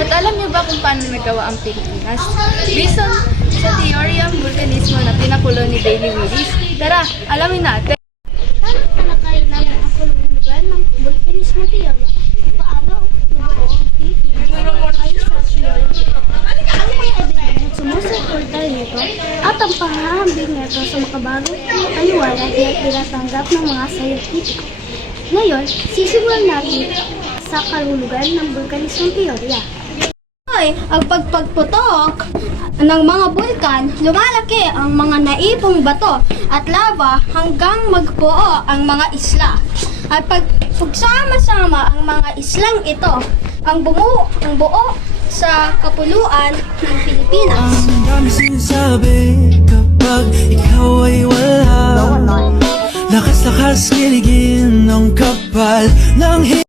At alam niyo ba kung paano nagawa ang Pilipinas? Based on sa teoryang volcanismo na pinakulo ni Bailey Willis. Tara, alamin natin. Paano panakain namin ang kulong lugar ng volcanismo theory? Paano nabuo ang Pilipinas ay sa theory ito? Ang mga ebidensya sumusuporta nito at ang panghahambing nito sa makabagong paliwanag na tinatanggap ng mga scientific. Ngayon, sisimulan natin sa kalulugan ng volcanismo teorya. Ang pagpagputok ng mga bulkan, lumalaki ang mga naipong bato at lava hanggang magbuo ang mga isla. At pagsama-sama ang mga islang ito, ang buo sa kapuluan ng Pilipinas. Ang dami sinasabi kapag ikaw ay wala. Lakas-lakas kiligin ng kapal ng